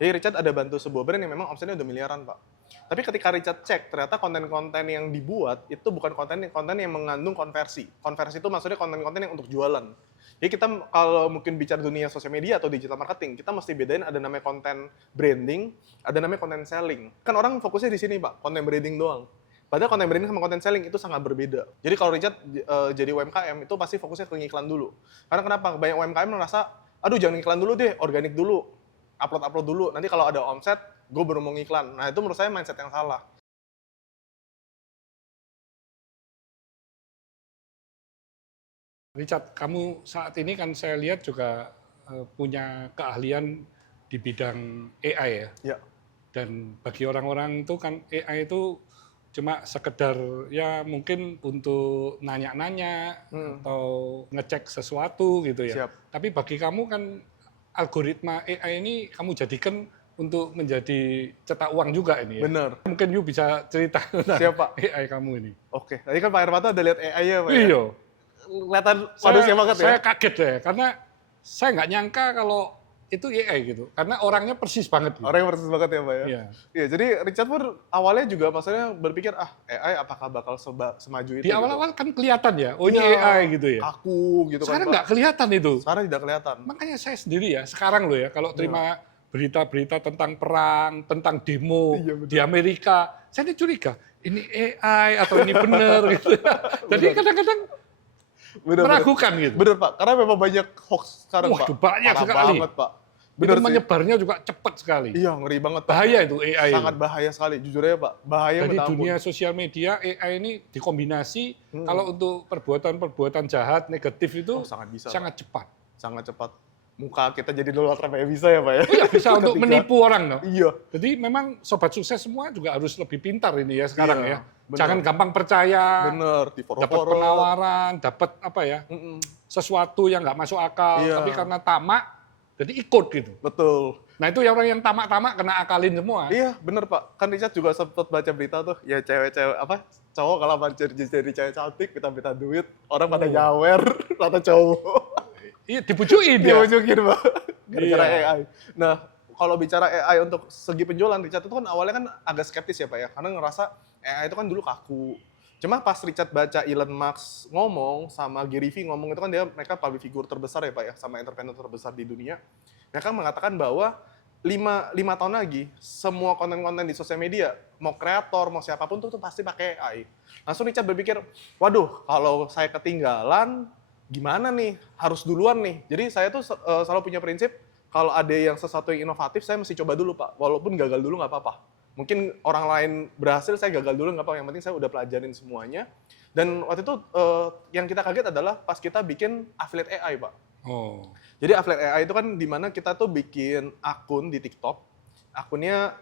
Jadi Richard ada bantu sebuah brand yang memang omsetnya udah miliaran, Pak. Tapi ketika Richard cek, ternyata konten-konten yang dibuat itu bukan konten yang mengandung konversi. Konversi itu maksudnya konten-konten yang untuk jualan. Jadi kita kalau mungkin bicara dunia sosial media atau digital marketing, kita mesti bedain ada namanya konten branding, ada namanya konten selling. Kan orang fokusnya di sini, Pak, konten branding doang. Padahal konten branding sama konten selling itu sangat berbeda. Jadi kalau Richard jadi UMKM itu pasti fokusnya ke iklan dulu. Karena kenapa? Banyak UMKM merasa, aduh jangan iklan dulu deh, organik dulu, upload dulu. Nanti kalau ada omset, gue baru mau ngiklan. Nah itu menurut saya mindset yang salah. Richard, kamu saat ini kan saya lihat juga punya keahlian di bidang AI ya. Ya. Dan bagi orang-orang itu kan AI itu cuma sekedar ya mungkin untuk nanya-nanya atau ngecek sesuatu gitu ya. Siap. Tapi bagi kamu kan algoritma AI ini kamu jadikan untuk menjadi cetak uang juga ini ya. Bener. Mungkin you bisa cerita tentang Siap, Pak. AI kamu ini. Oke, tadi kan Pak Hermanto udah lihat AI ya, Pak? Iya. Kelihatan manusia banget ya? Saya kaget ya, karena saya nggak nyangka kalau itu AI gitu. Karena orangnya persis banget. Gitu. Orang yang persis banget ya, Pak ya? Iya. Iya, jadi Richard pun awalnya juga maksudnya berpikir, AI apakah bakal semaju itu? Di awal-awal kan kelihatan ya, oh ini Iya, AI gitu ya. kaku gitu Sekarang kan, Pak. nggak kelihatan itu. Sekarang tidak kelihatan. Makanya saya sendiri ya, sekarang loh ya, kalau terima berita-berita tentang perang, tentang demo di Amerika, saya ini curiga, ini AI atau ini benar gitu. Jadi kadang-kadang meragukan gitu. Bener, Pak. Karena memang banyak hoax sekarang, Pak. Waduh, banyak Parah sekali. banget, Pak. Bener itu menyebarnya juga cepat sekali. Iya, ngeri banget, Pak. Bahaya itu AI. Sangat bahaya sekali, jujur aja, Pak. Bahaya Jadi minta ampun. dunia sosial media, AI ini dikombinasi, kalau untuk perbuatan-perbuatan jahat, negatif itu sangat bisa, sangat cepat. Sangat cepat. Muka kita jadi Donald Trump ya bisa ya, Pak ya? Iya, bisa untuk menipu orang. No? Iya. Jadi memang sobat sukses semua juga harus lebih pintar ini ya sekarang Iya, ya. bener. Jangan gampang percaya. Bener, Dapat diforok-forok. penawaran, dapat apa ya, sesuatu yang nggak masuk akal, Iya. tapi karena tamak, jadi ikut gitu. Betul. Nah itu yang orang yang tamak-tamak kena akalin semua. Iya, bener, Pak. Kan Richard juga sempat baca berita tuh, ya cewek-cewek, cowok kalau jadi cewek cantik, minta duit, orang pada nyawer, rata cowok. Iya, dibujukin ya. Dibujukin, Pak. Gara-gara Iya. AI. Nah, kalau bicara AI untuk segi penjualan, Richard itu kan awalnya kan agak skeptis ya, Pak ya. Karena ngerasa AI itu kan dulu kaku. Cuma pas Richard baca Elon Musk ngomong, sama Gary Vee ngomong, itu kan mereka public figure terbesar ya, Pak ya, sama entrepreneur terbesar di dunia. Mereka mengatakan bahwa 5 tahun lagi, semua konten-konten di sosial media, mau kreator, mau siapapun tuh pasti pakai AI. Langsung Richard berpikir, waduh, kalau saya ketinggalan, gimana nih? Harus duluan nih. Jadi saya tuh selalu punya prinsip, kalau ada yang sesuatu yang inovatif, saya mesti coba dulu, Pak. Walaupun gagal dulu nggak apa-apa. Mungkin orang lain berhasil, saya gagal dulu nggak apa-apa. Yang penting saya udah pelajarin semuanya. Dan waktu itu yang kita kaget adalah pas kita bikin affiliate AI, Pak. Oh. Jadi affiliate AI itu kan dimana kita tuh bikin akun di TikTok. Akunnya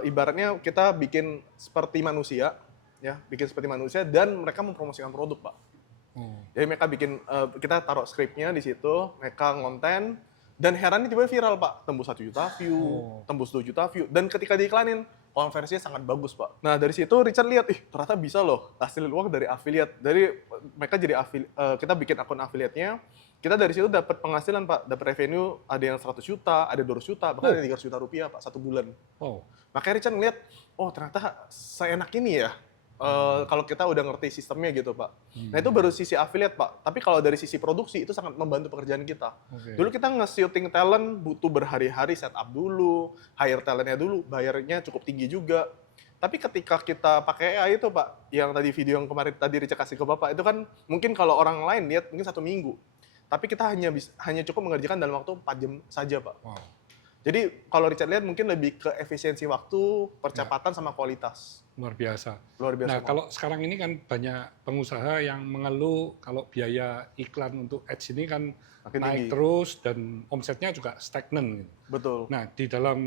ibaratnya kita bikin seperti manusia, ya, bikin seperti manusia dan mereka mempromosikan produk, Pak. Jadi mereka bikin, kita taruh skripnya di situ, mereka ngonten, dan herannya tiba-tiba viral, Pak. Tembus 1 juta view, tembus 2 juta view, dan ketika diiklanin, konversinya sangat bagus, Pak. Nah, dari situ Richard lihat, ternyata bisa loh hasil uang dari affiliate. Dari mereka jadi kita bikin akun affiliate-nya, kita dari situ dapat penghasilan, Pak. Dapat revenue, ada yang 100 juta, ada 200 juta, bahkan ada 300 juta rupiah, Pak, 1 bulan. Makanya Richard ngeliat, oh ternyata seenak ini ya. Kalau kita udah ngerti sistemnya gitu, Pak. Nah itu baru sisi affiliate, Pak. Tapi kalau dari sisi produksi itu sangat membantu pekerjaan kita. Dulu kita nge-shooting talent butuh berhari-hari setup dulu, hire talentnya dulu, bayarnya cukup tinggi juga. Tapi ketika kita pakai AI itu, Pak, yang tadi video yang kemarin tadi Richard kasih ke Bapak, itu kan mungkin kalau orang lain lihat mungkin 1 minggu. Tapi kita hanya cukup mengerjakan dalam waktu 4 jam saja, Pak. Wow. Jadi kalau Richard lihat mungkin lebih ke efisiensi waktu, percepatan sama kualitas. Luar biasa. Luar biasa. Nah, kalau sekarang ini kan banyak pengusaha yang mengeluh kalau biaya iklan untuk ads ini kan Makin naik tinggi. terus dan omsetnya juga stagnan. Gitu. Betul. Nah, di dalam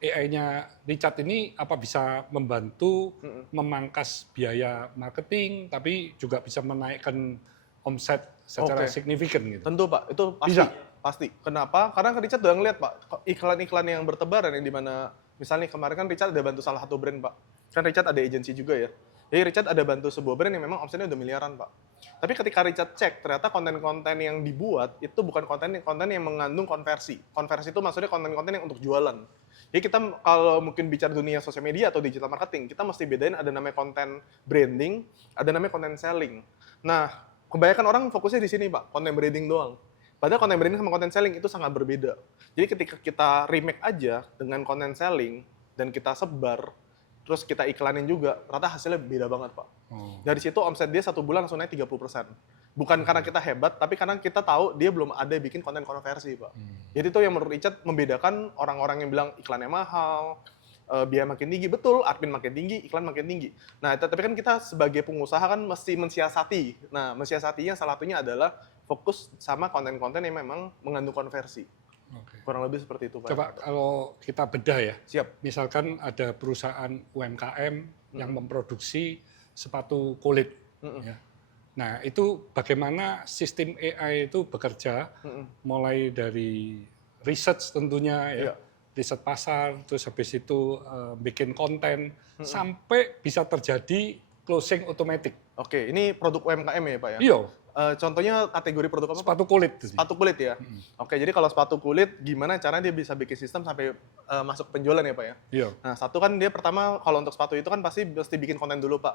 AI-nya Richard ini apa bisa membantu memangkas biaya marketing, tapi juga bisa menaikkan omset secara signifikan gitu? Tentu, Pak. Itu pasti. Bisa? Pasti. Kenapa? Karena Richard udah ngeliat, Pak, iklan-iklan yang bertebaran yang dimana, misalnya kemarin kan Richard ada bantu salah satu brand, Pak. Kan Richard ada agensi juga ya. Jadi Richard ada bantu sebuah brand yang memang omsetnya udah miliaran, Pak. Tapi ketika Richard cek, ternyata konten-konten yang dibuat itu bukan konten yang mengandung konversi. Konversi itu maksudnya konten-konten yang untuk jualan. Jadi kita kalau mungkin bicara dunia sosial media atau digital marketing, kita mesti bedain ada namanya konten branding, ada namanya konten selling. Nah, kebanyakan orang fokusnya di sini, Pak, konten branding doang. Padahal konten branding sama konten selling itu sangat berbeda. Jadi ketika kita remake aja dengan konten selling dan kita sebar, terus kita iklanin juga, ternyata hasilnya beda banget, Pak. Dari situ omset dia 1 bulan langsung naik 30%. Bukan karena kita hebat, tapi karena kita tahu dia belum ada bikin konten konversi, Pak. Jadi itu yang menurut Richard membedakan orang-orang yang bilang iklannya mahal, biaya makin tinggi. Betul, admin makin tinggi, iklan makin tinggi. Nah, tapi kan kita sebagai pengusaha kan mesti mensiasati. Nah, mensiasatinya salah satunya adalah fokus sama konten-konten yang memang mengandung konversi. Oke. Kurang lebih seperti itu, Pak. Coba kalau kita bedah ya, Siap. misalkan ada perusahaan UMKM yang memproduksi sepatu kulit. Ya. Nah, itu bagaimana sistem AI itu bekerja, mulai dari research tentunya, ya, riset pasar, terus habis itu bikin konten, sampai bisa terjadi closing automatic. Oke, ini produk UMKM ya, Pak ya? Iya, Contohnya kategori produk apa, Pak? sepatu kulit. Sepatu kulit ya? Oke, jadi kalau sepatu kulit, gimana caranya dia bisa bikin sistem sampai masuk penjualan ya, Pak ya? Iya. Nah, satu kan dia pertama, kalau untuk sepatu itu kan pasti mesti bikin konten dulu, Pak.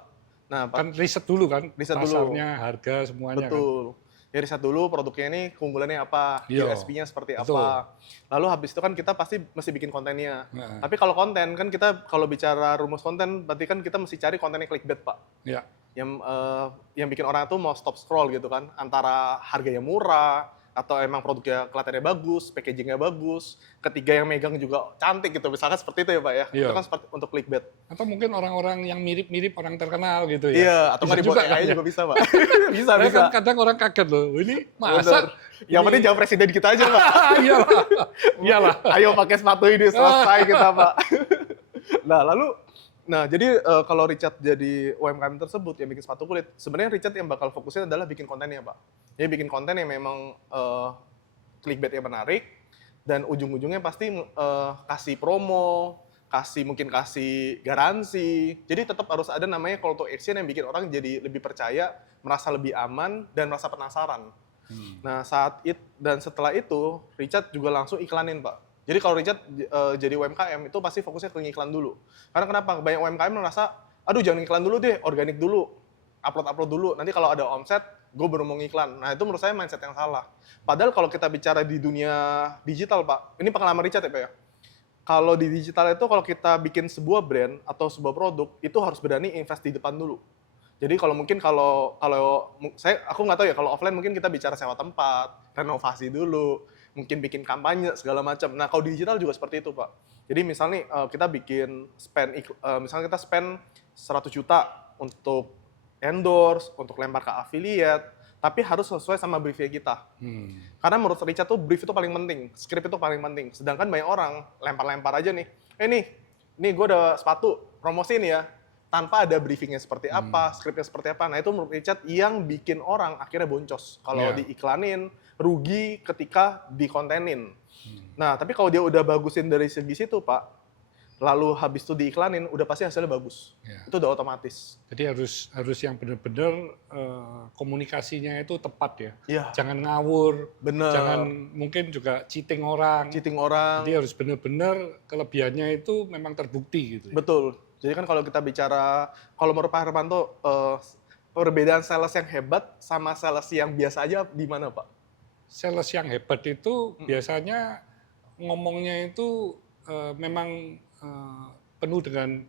Nah, Kan riset dulu kan, Riset dulu. pasarnya, harga, semuanya kan. betul. Ya, riset dulu produknya ini keunggulannya apa, Iya. USP-nya seperti Betul. apa. Lalu habis itu kan kita pasti mesti bikin kontennya. Nah, Tapi kalau konten, kan kita kalau bicara rumus konten, berarti kan kita mesti cari kontennya clickbait, Pak. ya. Yang bikin orang tuh mau stop scroll gitu kan, antara harganya murah atau emang produknya kelihatannya bagus, packagingnya bagus, ketiga yang megang juga cantik gitu, misalkan seperti itu ya, Pak ya. Iya. Itu kan seperti untuk clickbait. Atau mungkin orang-orang yang mirip-mirip orang terkenal gitu ya. Iya, atau Bisa nggak dibuat kan AI ya? juga bisa, Pak. bisa, Saya bisa. kan kadang orang kaget loh, ini Bener. masa? Yang penting jangan presiden kita aja, Pak. Iyalah, iyalah. Ayo pakai sepatu ini, selesai kita, Pak. Nah, jadi kalau Richard jadi UMKM tersebut yang bikin sepatu kulit, sebenarnya Richard yang bakal fokusnya adalah bikin kontennya, Pak. Jadi bikin konten yang memang clickbait yang menarik, dan ujung-ujungnya pasti kasih promo, mungkin kasih garansi. Jadi tetap harus ada namanya call to action yang bikin orang jadi lebih percaya, merasa lebih aman, dan merasa penasaran. Nah, setelah itu, Richard juga langsung iklanin, Pak. Jadi kalau Richard jadi UMKM, itu pasti fokusnya ke ngiklan dulu. Karena kenapa? Banyak UMKM merasa, aduh jangan iklan dulu deh, organik dulu, upload dulu. Nanti kalau ada omset, gue baru mau ngiklan. Nah, itu menurut saya mindset yang salah. Padahal kalau kita bicara di dunia digital, Pak, ini pengalaman Richard ya, Pak ya. Kalau di digital itu, kalau kita bikin sebuah brand atau sebuah produk, itu harus berani invest di depan dulu. Jadi kalau aku nggak tahu ya, kalau offline mungkin kita bicara sewa tempat, renovasi dulu, mungkin bikin kampanye segala macam. Nah, kalau di digital juga seperti itu, Pak. Jadi misalnya kita bikin misalnya kita spend 100 juta untuk endorse, untuk lempar ke affiliate, tapi harus sesuai sama briefnya kita. Karena menurut Richard tuh brief itu paling penting, script itu paling penting. Sedangkan banyak orang lempar-lempar aja nih, nih gue ada sepatu, promosiin ya, tanpa ada briefingnya seperti apa, skripnya seperti apa. Nah, itu menurut Richard yang bikin orang akhirnya boncos. Kalau diiklanin, rugi ketika dikontenin. Nah, tapi kalau dia udah bagusin dari segi situ, Pak, lalu habis itu diiklanin, udah pasti hasilnya bagus. Itu udah otomatis. Jadi harus yang benar-benar komunikasinya itu tepat ya. Iya. Jangan ngawur, Bener. jangan mungkin juga cheating orang. Jadi harus benar-benar kelebihannya itu memang terbukti gitu. Betul. Jadi kan kalau kita bicara, kalau menurut Pak Hermanto, perbedaan sales yang hebat sama sales yang biasa aja di mana, Pak? Sales yang hebat itu biasanya ngomongnya itu memang penuh dengan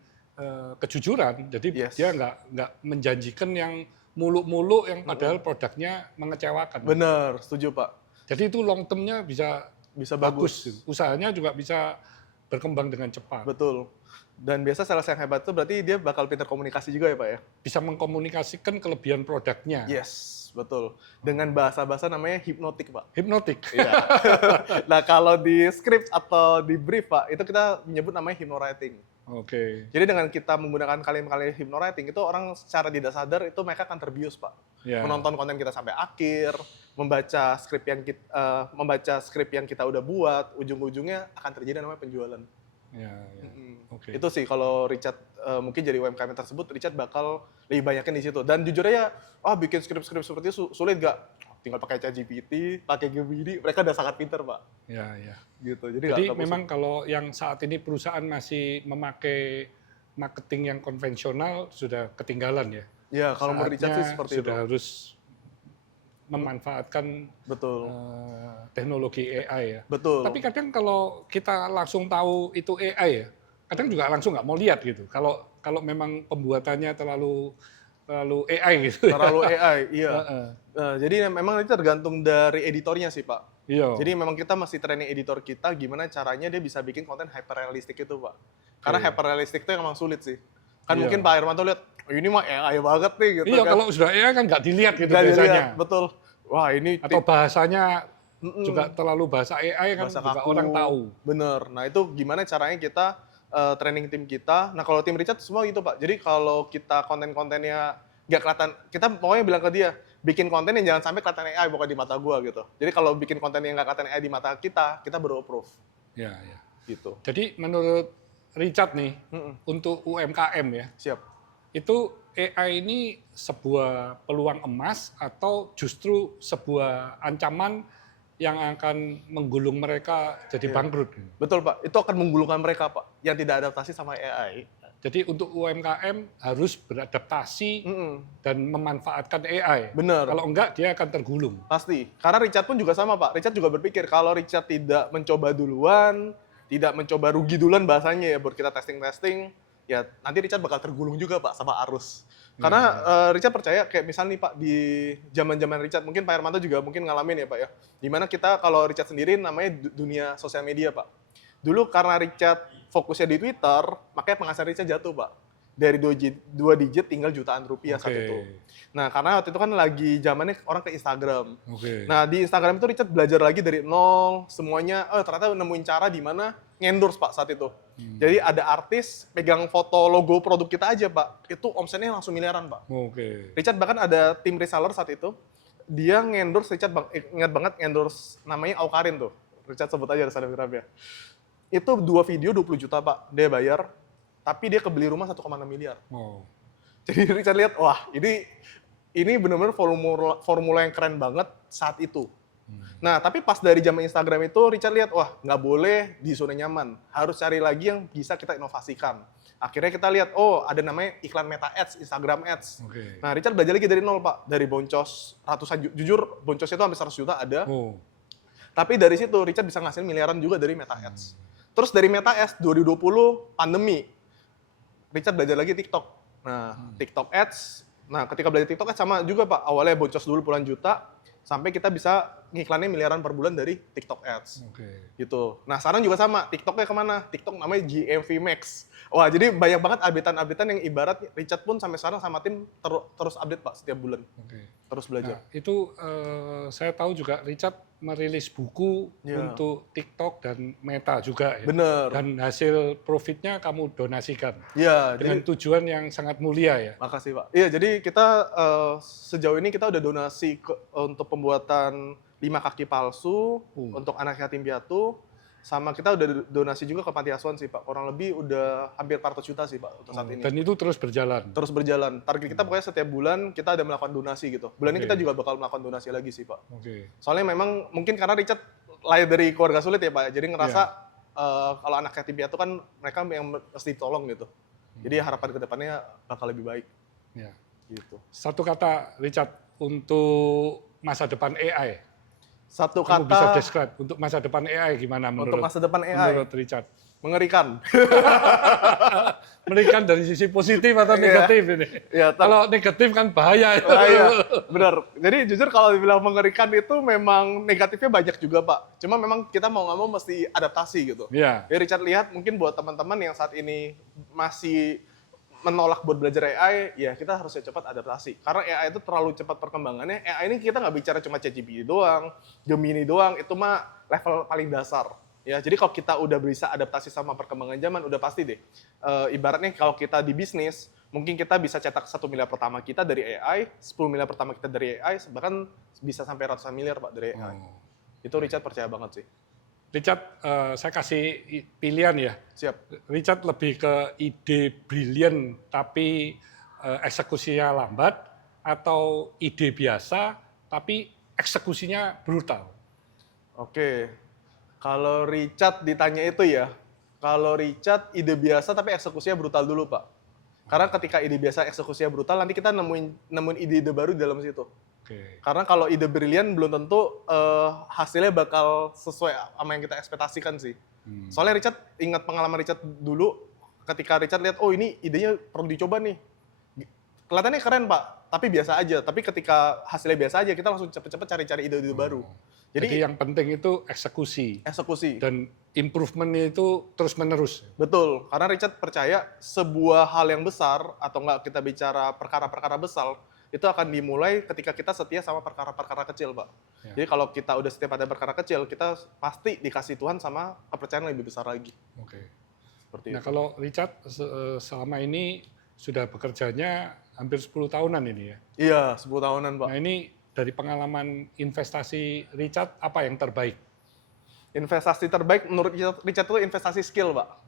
kejujuran. Jadi dia nggak menjanjikan yang muluk-muluk yang padahal produknya mengecewakan. Benar, setuju, Pak. Jadi itu long term-nya bisa bagus. Usahanya juga bisa berkembang dengan cepat. Betul. Dan biasa sales yang hebat itu berarti dia bakal pintar komunikasi juga ya, Pak ya? Bisa mengkomunikasikan kelebihan produknya. Yes, betul. Dengan bahasa-bahasa namanya hipnotik, Pak. Hipnotik. Iya. Nah, kalau di script atau di brief, Pak, itu kita menyebut namanya hypnowriting. Oke. Jadi dengan kita menggunakan kalimat-kalimat hypnowriting, itu orang secara tidak sadar itu mereka akan terbius, Pak. Ya. Menonton konten kita sampai akhir, membaca skrip yang kita udah buat, ujung-ujungnya akan terjadi namanya penjualan. Ya, ya. Oke. Itu sih kalau Richard mungkin jadi UMKM tersebut, Richard bakal lebih banyakin di situ. Dan jujur aja, bikin skrip-skrip seperti itu sulit gak? Tinggal pakai ChatGPT, pakai Gemini, mereka udah sangat pinter, Pak. Ya, ya. Gitu. Jadi nggak memang kalau yang saat ini perusahaan masih memakai marketing yang konvensional sudah ketinggalan ya. Ya, kalau menurut Richard sih Saatnya seperti sudah itu. harus memanfaatkan Betul. teknologi AI ya. Betul. Tapi kadang kalau kita langsung tahu itu AI ya, kadang juga langsung nggak mau lihat gitu. Kalau memang pembuatannya terlalu AI gitu. Terlalu AI, iya. Heeh. Jadi memang itu tergantung dari editornya sih, Pak. Iya. Jadi memang kita masih training editor kita gimana caranya dia bisa bikin konten hyperrealistik itu, Pak. Karena Oke. hyperrealistik itu yang memang sulit sih. Kan Iya. mungkin Pak Hermanto lihat, oh, ini mah AI banget nih gitu Iya, kan. kalau sudah AI kan nggak dilihat gitu Nggak biasanya. dilihat, betul. Wah, ini Atau bahasanya Mm-mm. juga terlalu bahasa AI kan bahasa juga kaku. orang tahu. Bener. Nah, itu gimana caranya kita training tim kita. Nah, kalau tim Richard semua gitu, Pak. Jadi kalau kita konten-kontennya nggak kelihatan, kita pokoknya bilang ke dia, bikin konten yang jangan sampai kelihatan AI bukan di mata gua gitu. Jadi kalau bikin konten yang nggak kelihatan AI di mata kita baru approve. Ya, ya. Gitu. Jadi menurut Richard nih, Mm-mm. untuk UMKM ya, Siap. itu AI ini sebuah peluang emas atau justru sebuah ancaman yang akan menggulung mereka jadi Iya. bangkrut? Betul, Pak. Itu akan menggulungkan mereka, Pak, yang tidak adaptasi sama AI. Jadi untuk UMKM harus beradaptasi dan memanfaatkan AI. Bener. Kalau enggak dia akan tergulung. Pasti. Karena Richard pun juga sama, Pak. Richard juga berpikir kalau Richard tidak mencoba duluan, tidak mencoba rugi duluan bahasanya ya buat kita testing-testing, ya nanti Richard bakal tergulung juga, Pak, sama arus. Karena Richard percaya kayak misalnya nih, Pak, di zaman-zaman Richard, mungkin Pak Hermanto juga mungkin ngalamin ya, Pak ya. Dimana kita kalau Richard sendiri namanya dunia sosial media, Pak. Dulu karena Richard fokusnya di Twitter, makanya penghasilan Richard jatuh, Pak. Dari 2 digit tinggal jutaan rupiah saat Oke. itu. Nah, karena waktu itu kan lagi zamannya orang ke Instagram. Oke. Nah, di Instagram itu Richard belajar lagi dari nol, semuanya, ternyata nemuin cara di mana ngendorse, Pak, saat itu. Jadi ada artis pegang foto logo produk kita aja, Pak. Itu omsetnya langsung miliaran, Pak. Oke. Richard bahkan ada tim reseller saat itu, dia ngendorse, Richard ingat banget ngendorse namanya Aukarin tuh. Richard sebut aja di Instagramnya. Itu 2 video 20 juta, Pak, dia bayar, tapi dia kebeli rumah 1,6 miliar. Oh. Jadi Richard lihat, wah ini benar-benar formula yang keren banget saat itu. Nah, tapi pas dari zaman Instagram itu Richard lihat, wah nggak boleh di zona nyaman, harus cari lagi yang bisa kita inovasikan. Akhirnya kita lihat, oh ada namanya iklan Meta Ads, Instagram Ads. Oke. Nah, Richard belajar lagi dari nol, Pak, dari boncos ratusan, jujur boncosnya itu hampir 100 juta ada. Oh. Tapi dari situ Richard bisa ngasih miliaran juga dari Meta Ads. Terus dari Meta Ads 2020 pandemi, Richard belajar lagi TikTok. Nah, TikTok Ads. Nah, ketika belajar TikTok Ads sama juga, Pak. Awalnya boncos dulu puluhan juta, sampai kita bisa ngiklannya miliaran per bulan dari TikTok Ads. Oke. Gitu. Nah, sekarang juga sama. TikToknya kemana? TikTok namanya GMV Max. Wah, jadi banyak banget update-an yang ibarat Richard pun sampai sekarang sama tim terus update, Pak, setiap bulan. Oke. Terus belajar. Nah, itu saya tahu juga Richard merilis buku Ya. untuk TikTok dan Meta juga ya. Bener. Dan hasil profitnya kamu donasikan Iya, dengan jadi tujuan yang sangat mulia ya. makasih, Pak. Iya, jadi kita sejauh ini kita udah donasi untuk pembuatan 5 kaki palsu untuk anak yatim piatu, sama kita udah donasi juga ke panti asuhan sih, Pak. Kurang lebih udah hampir 400 juta sih, Pak, untuk saat ini. Dan itu terus berjalan. Terus berjalan. Target kita pokoknya setiap bulan kita ada melakukan donasi gitu. Bulan ini Oke. kita juga bakal melakukan donasi lagi sih, Pak. Oke. Soalnya memang mungkin karena Richard lahir dari keluarga sulit ya, Pak. Jadi ngerasa kalau anak yatim piatu kan mereka yang mesti tolong gitu. Jadi harapan ke depannya bakal lebih baik Ya. gitu. Satu kata Richard untuk masa depan AI. Satu Kamu bisa kata describe untuk masa depan AI gimana menurut untuk masa depan AI, menurut Richard? mengerikan. Mengerikan dari sisi positif atau Iya. negatif ini? Ya, Kalau negatif kan bahaya. iya, benar. Jadi jujur kalau dibilang mengerikan itu memang negatifnya banyak juga, Pak. Cuma memang kita mau nggak mau mesti adaptasi gitu. Iya. Jadi Richard lihat mungkin buat teman-teman yang saat ini masih menolak buat belajar AI, ya kita harus cepat adaptasi. Karena AI itu terlalu cepat perkembangannya. AI ini kita nggak bicara cuma ChatGPT doang, Gemini doang, itu mah level paling dasar. Ya, jadi kalau kita udah bisa adaptasi sama perkembangan zaman, udah pasti deh. Ibaratnya kalau kita di bisnis, mungkin kita bisa cetak 1 miliar pertama kita dari AI, 10 miliar pertama kita dari AI, bahkan bisa sampai ratusan miliar, Pak, dari AI. Oh. Itu Richard percaya banget sih. Richard, saya kasih pilihan ya. Siap. Richard lebih ke ide brilian tapi eksekusinya lambat, atau ide biasa tapi eksekusinya brutal. Oke. Kalau Richard ditanya itu ya, kalau Richard ide biasa tapi eksekusinya brutal dulu, Pak. Karena ketika ide biasa eksekusinya brutal, nanti kita nemuin ide-ide baru di dalam situ. Oke. Karena kalau ide brilian belum tentu hasilnya bakal sesuai sama yang kita ekspektasikan sih. Soalnya Richard, ingat pengalaman Richard dulu, ketika Richard lihat, oh ini idenya perlu dicoba nih. Kelihatannya keren Pak, tapi biasa aja. Tapi ketika hasilnya biasa aja, kita langsung cepet-cepet cari-cari ide-ide baru. Jadi yang penting itu eksekusi. Eksekusi. Dan improvementnya itu terus-menerus. Betul, karena Richard percaya sebuah hal yang besar, atau enggak kita bicara perkara-perkara besar, itu akan dimulai ketika kita setia sama perkara-perkara kecil, Pak. Ya. Jadi kalau kita udah setia pada perkara kecil, kita pasti dikasih Tuhan sama kepercayaan yang lebih besar lagi. Oke. Seperti Nah itu. kalau Richard selama ini sudah bekerjanya hampir 10 tahunan ini ya. Iya, 10 tahunan, Pak. Nah ini dari pengalaman investasi Richard, apa yang terbaik? Investasi terbaik menurut Richard itu investasi skill, Pak.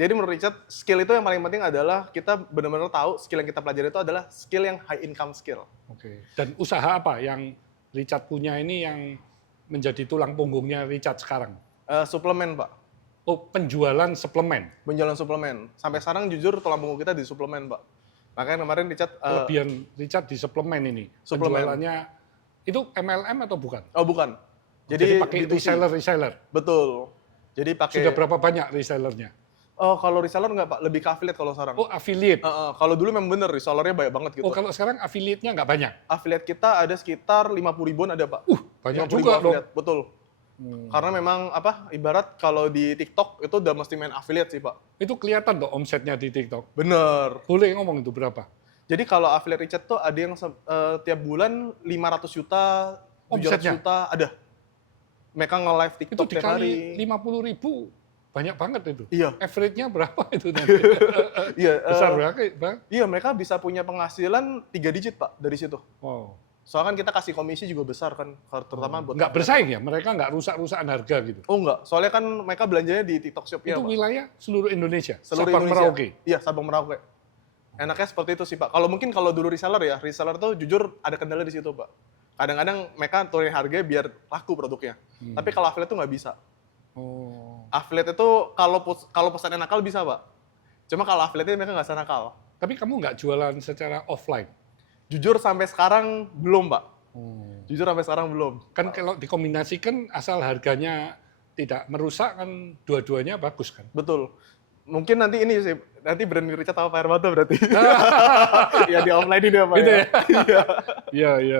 Jadi menurut Richard, skill itu yang paling penting adalah kita benar-benar tahu skill yang kita pelajari itu adalah skill yang high income skill. Oke. Dan usaha apa yang Richard punya ini yang menjadi tulang punggungnya Richard sekarang? Suplemen, Pak. Oh, penjualan suplemen. Penjualan suplemen. Sampai sekarang jujur tulang punggung kita di suplemen, Pak. Makanya kemarin Richard... Kelebihan Richard di suplemen ini. Suplemen. Penjualannya itu MLM atau bukan? Oh, bukan. Jadi pakai B2C. reseller. Betul. Jadi pakai... Sudah berapa banyak resellernya? Oh, kalau reseller nggak, Pak. Lebih ke affiliate kalau sekarang. Oh, affiliate. Kalau dulu memang bener, resellernya banyak banget gitu. Oh, kalau sekarang affiliate-nya nggak banyak? Affiliate kita ada sekitar 50 ribuan ada, Pak. Banyak 50 ribu juga dong. affiliate. Betul. Karena memang ibarat kalau di TikTok itu udah mesti main affiliate sih, Pak. Itu kelihatan dong omsetnya di TikTok. Bener. Boleh ngomong itu berapa? Jadi kalau affiliate Richard tuh ada yang tiap bulan 500 juta, 700 Omsetnya? juta, ada. Mereka nge-live Itu TikTok tiap hari. dikali 50.000, banyak banget itu. Iya. Average-nya berapa itu nanti? Iya, Besar berapa? Bang? iya, mereka bisa punya penghasilan 3 digit, Pak, dari situ. Wow. Soalnya kan kita kasih komisi juga besar kan, terutama buat... Nggak bersaing ya? Mereka nggak rusak-rusakan harga gitu? Oh enggak, soalnya kan mereka belanjanya di TikTok Shop-nya, Itu Pak. wilayah seluruh Indonesia? Seluruh Sabang Indonesia. Merauke? Iya, Sabang Merauke. Enaknya seperti itu sih, Pak. Kalau mungkin kalau dulu reseller ya, reseller tuh jujur ada kendala di situ, Pak. Kadang-kadang mereka turunin harga biar laku produknya. Tapi kalau affiliate tuh nggak bisa. Oh. Affiliate itu kalau pesannya nakal bisa, Pak. Cuma kalau affiliate mereka nggak bisa nakal. Tapi kamu nggak jualan secara offline? Jujur sampai sekarang belum, Pak. Oh. Jujur sampai sekarang belum. Kan kalau dikombinasikan asal harganya tidak merusak kan dua-duanya bagus kan? Betul. Mungkin nanti ini sih, nanti brand Richard sama Pak Hermanto berarti. Ya di offline ini apa Gitu ya? ya? Iya, iya,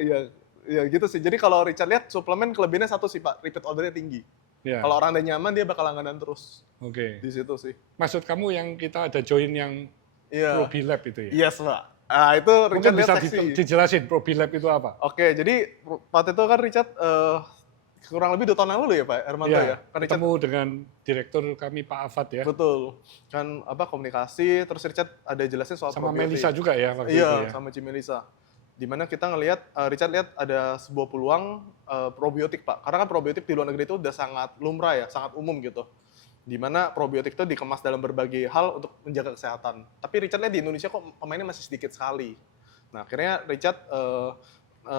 iya. Iya gitu sih. Jadi kalau Richard lihat suplemen kelebihannya satu sih, Pak, repeat ordernya tinggi. Iya. Kalau orang udah nyaman dia bakal langganan terus. Oke. Di situ sih. Maksud kamu yang kita ada join yang Iya. ProBilab itu ya? Yes, Pak. Ah, itu Mungkin Richard lihat bisa seksi. dijelasin ProBilab itu apa? Oke, jadi waktu itu kan Richard kurang lebih 2 tahun lalu ya, Pak Hermanto ya? Kan Richard, ketemu dengan direktur kami Pak Afat ya, betul. Kan komunikasi, terus Richard ada jelasin soal sama probiotik. Melisa juga ya waktu itu Iya, ya. sama Ci Melisa. Dimana kita ngelihat, Richard lihat ada sebuah peluang probiotik, Pak. Karena kan probiotik di luar negeri itu udah sangat lumrah ya, sangat umum gitu. Dimana probiotik itu dikemas dalam berbagai hal untuk menjaga kesehatan. Tapi Richard lihat di Indonesia kok pemainnya masih sedikit sekali. Nah, akhirnya Richard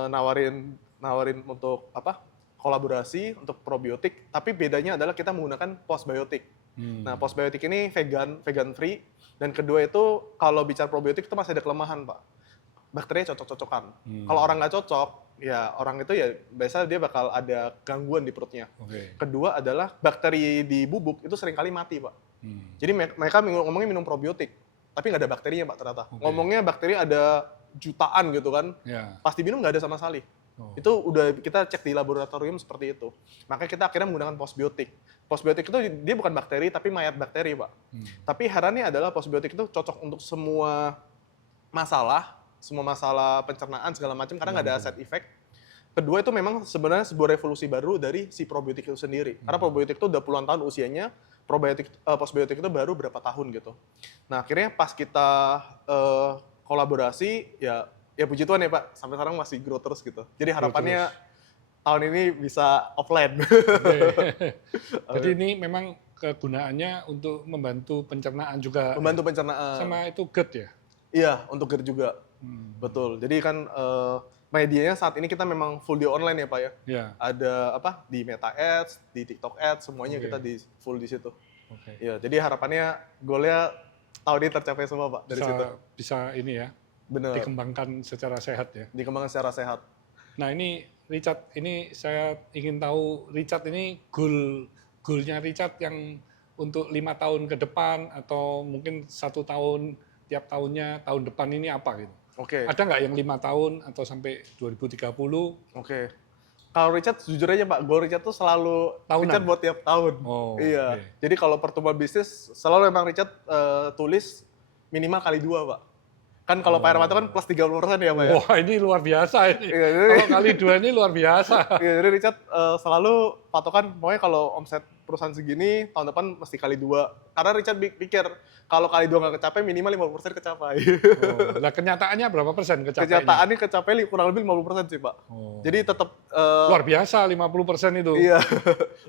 nawarin untuk kolaborasi untuk probiotik, tapi bedanya adalah kita menggunakan postbiotik. Nah, postbiotik ini vegan free, dan kedua itu kalau bicara probiotik itu masih ada kelemahan, Pak. Bakterinya cocok-cocokan. Kalau orang nggak cocok, ya orang itu ya biasa dia bakal ada gangguan di perutnya. Oke. Kedua adalah bakteri di bubuk itu seringkali mati, Pak. Jadi mereka ngomongnya minum probiotik, tapi nggak ada bakterinya, Pak, ternyata. Oke. Ngomongnya bakteri ada jutaan gitu kan, Ya. pasti minum nggak ada sama sekali. Oh. Itu udah kita cek di laboratorium seperti itu. Makanya kita akhirnya menggunakan postbiotik. Postbiotik itu dia bukan bakteri, tapi mayat bakteri, Pak. Tapi herannya adalah postbiotik itu cocok untuk semua masalah pencernaan segala macam, karena nggak ada side effect. Kedua itu memang sebenarnya sebuah revolusi baru dari si probiotik itu sendiri. Karena probiotik itu udah puluhan tahun usianya, postbiotik itu baru berapa tahun gitu. Nah, akhirnya pas kita kolaborasi, ya puji Tuhan ya, Pak, sampai sekarang masih grow terus gitu. Jadi harapannya tahun ini bisa offline. Oke. Jadi ini memang kegunaannya untuk membantu pencernaan juga. Membantu pencernaan. Sama itu GERD ya? Iya, untuk GERD juga. Betul. Jadi kan medianya saat ini kita memang full di online ya Pak ya. Ya. Ada apa di Meta Ads, di TikTok Ads, semuanya Oke. kita full di situ. Oke. Iya, jadi harapannya goalnya tahun ini tercapai semua Pak dari situ. Bisa ini ya, Bener. dikembangkan secara sehat ya. Dikembangkan secara sehat. Nah ini Richard, ini saya ingin tahu Richard ini goalnya Richard yang untuk 5 tahun ke depan atau mungkin 1 tahun tiap tahunnya tahun depan ini apa gitu? Oke. Ada nggak yang 5 tahun atau sampai 2030? Oke. Kalau Richard jujur aja Pak, goal Richard tuh selalu Tahunan? Richard buat tiap tahun. Oh, Iya. oke. Jadi kalau pertumbuhan bisnis selalu memang Richard tulis minimal kali 2 Pak. Kan kalau Pak Hermanto kan plus 30% ya Pak ya. Wah ini luar biasa ini. Iya, jadi- Kalau kali 2 ini luar biasa. Iya, jadi Richard selalu patokan pokoknya kalau omset perusahaan segini tahun depan mesti kali 2. Karena Richard pikir kalau kali 2 nggak kecapai minimal 50% kecapai. Oh, nah kenyataannya berapa persen kecapainya? Kenyataannya kecapai kurang lebih 50% sih Pak. Oh. Jadi tetap Luar biasa 50% itu. iya.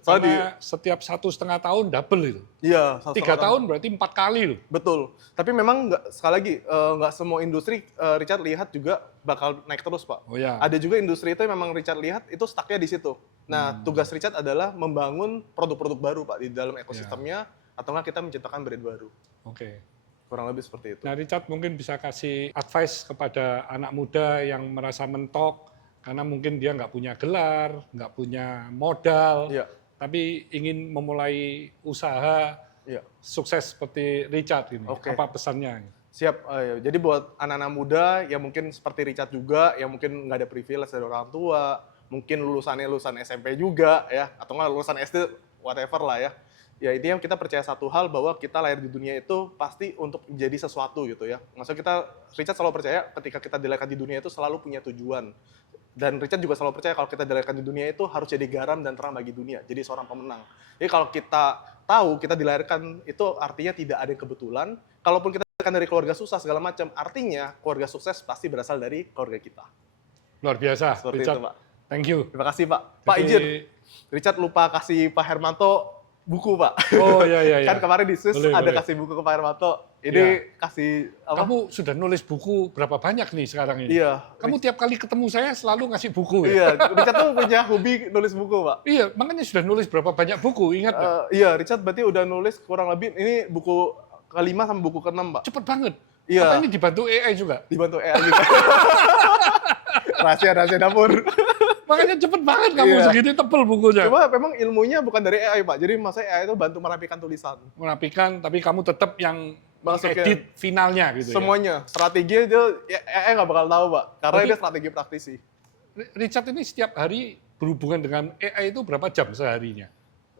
Karena setiap 1,5 tahun double itu. Iya, 3 tahun berarti 4 kali loh. Betul. Tapi memang nggak sekali lagi nggak semua industri Richard lihat juga bakal naik terus Pak. Oh ya. Ada juga industri itu yang memang Richard lihat itu stucknya di situ. Nah, tugas Richard adalah membangun produk-produk baru Pak di dalam ekosistemnya atau nggak kita menciptakan brand baru. Oke. Kurang lebih seperti itu. Nah Richard mungkin bisa kasih advice kepada anak muda yang merasa mentok karena mungkin dia nggak punya gelar, nggak punya modal, Iya. tapi ingin memulai usaha Iya. sukses seperti Richard ini. Oke. Apa pesannya? Siap. Ya. Jadi buat anak-anak muda yang mungkin seperti Richard juga, yang mungkin nggak ada privilege dari orang tua, mungkin lulusannya lulusan SMP juga ya, atau nggak lulusan SD, whatever lah ya. Ya intinya kita percaya satu hal bahwa kita lahir di dunia itu pasti untuk menjadi sesuatu gitu ya. Maksudnya Richard selalu percaya ketika kita dilahirkan di dunia itu selalu punya tujuan. Dan Richard juga selalu percaya kalau kita dilahirkan di dunia itu harus jadi garam dan terang bagi dunia, jadi seorang pemenang. Jadi kalau kita tahu kita dilahirkan itu artinya tidak ada yang kebetulan. Kalaupun kita dilahirkan dari keluarga susah segala macam, artinya keluarga sukses pasti berasal dari keluarga kita. Luar biasa, Seperti Richard. itu Pak. Thank you. Terima kasih Pak. Pak Jadi- izin, Richard lupa kasih Pak Hermanto buku Pak. Oh iya iya. Kan kemarin di Swiss Boleh, ada boleh. kasih buku ke Pak Hermanto. Ini kasih apa? Kamu sudah nulis buku berapa banyak nih sekarang ini? Iya. Kamu tiap kali ketemu saya selalu ngasih buku ya? Iya, Richard tuh punya hobi nulis buku Pak. Iya, makanya sudah nulis berapa banyak buku, ingat nggak? Iya, Richard berarti udah nulis kurang lebih ini buku ke-5 sama buku ke-6 Pak. Cepet banget. Iya. Apa ini dibantu AI juga? Dibantu AI juga. Rahasia dapur. Makanya cepet banget kamu Iya. segini tebel bukunya. Cuma memang ilmunya bukan dari AI Pak. Jadi maksudnya AI itu bantu merapikan tulisan. Merapikan, tapi kamu tetap yang Masukin. edit finalnya gitu ya. Semuanya. Strategi itu AI nggak bakal tahu Pak. Karena Berarti- dia strategi praktisi. Richard ini setiap hari berhubungan dengan AI itu berapa jam seharinya?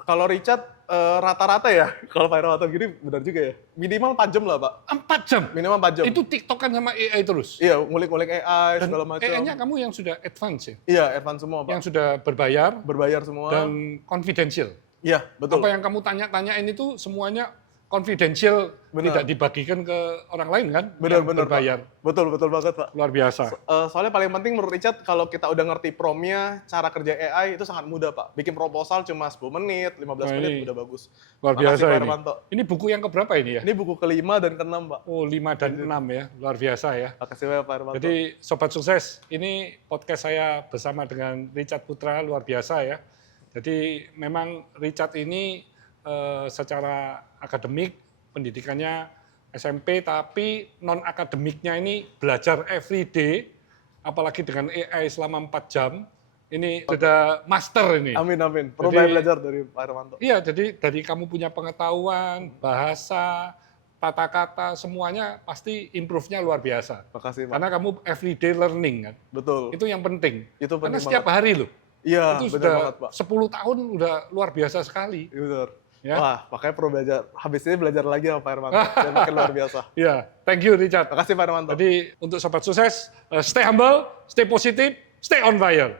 Kalau Richard rata-rata ya, kalau Pak Hermanto gini benar juga ya. Minimal 4 jam lah Pak. 4 jam? Minimal 4 jam. Itu TikTokan sama AI terus? Iya, ngulik-ngulik AI Dan segala macam. AI-nya kamu yang sudah advance ya? Iya, advance semua Pak. Yang sudah berbayar Berbayar semua. dan confidential. Iya, betul. Apa yang kamu tanya-tanyain itu semuanya confidential, Benar. tidak dibagikan ke orang lain kan? Benar, Yang benar, berbayar. Pak. Betul banget Pak. Luar biasa. Soalnya paling penting menurut Richard, kalau kita udah ngerti prompt-nya, cara kerja AI itu sangat mudah Pak. Bikin proposal cuma 10 menit, 15 Wah, menit ini udah bagus. Luar Makasih, biasa Pak ini. Hermanto. Ini buku yang keberapa ini ya? Ini buku ke-5 dan ke-6 Pak. Oh, 5 dan 6 ya. Luar biasa ya. Makasih banyak Pak Hermanto. Jadi Sobat Sukses, ini podcast saya bersama dengan Richard Putra, luar biasa ya. Jadi memang Richard ini secara akademik, pendidikannya SMP, tapi non-akademiknya ini belajar everyday, apalagi dengan AI selama 4 jam. Ini sudah master ini. Amin. Perlu Jadi- banyak belajar dari Pak Hermanto. Iya, jadi dari kamu punya pengetahuan, bahasa, tata kata, semuanya pasti improve-nya luar biasa. Makasih Pak. Karena kamu everyday learning kan. Betul. Itu yang penting. Itu Karena penting setiap banget. hari loh. Iya, Itu benar sudah banget Pak. 10 tahun udah luar biasa sekali. Iya, benar. Ya. Wah, makanya perlu belajar. Habis ini belajar lagi sama Pak Hermanto. Dan makin luar biasa. Ya, thank you Richard. Makasih Pak Hermanto. Jadi untuk Sobat Sukses, stay humble, stay positive, stay on fire.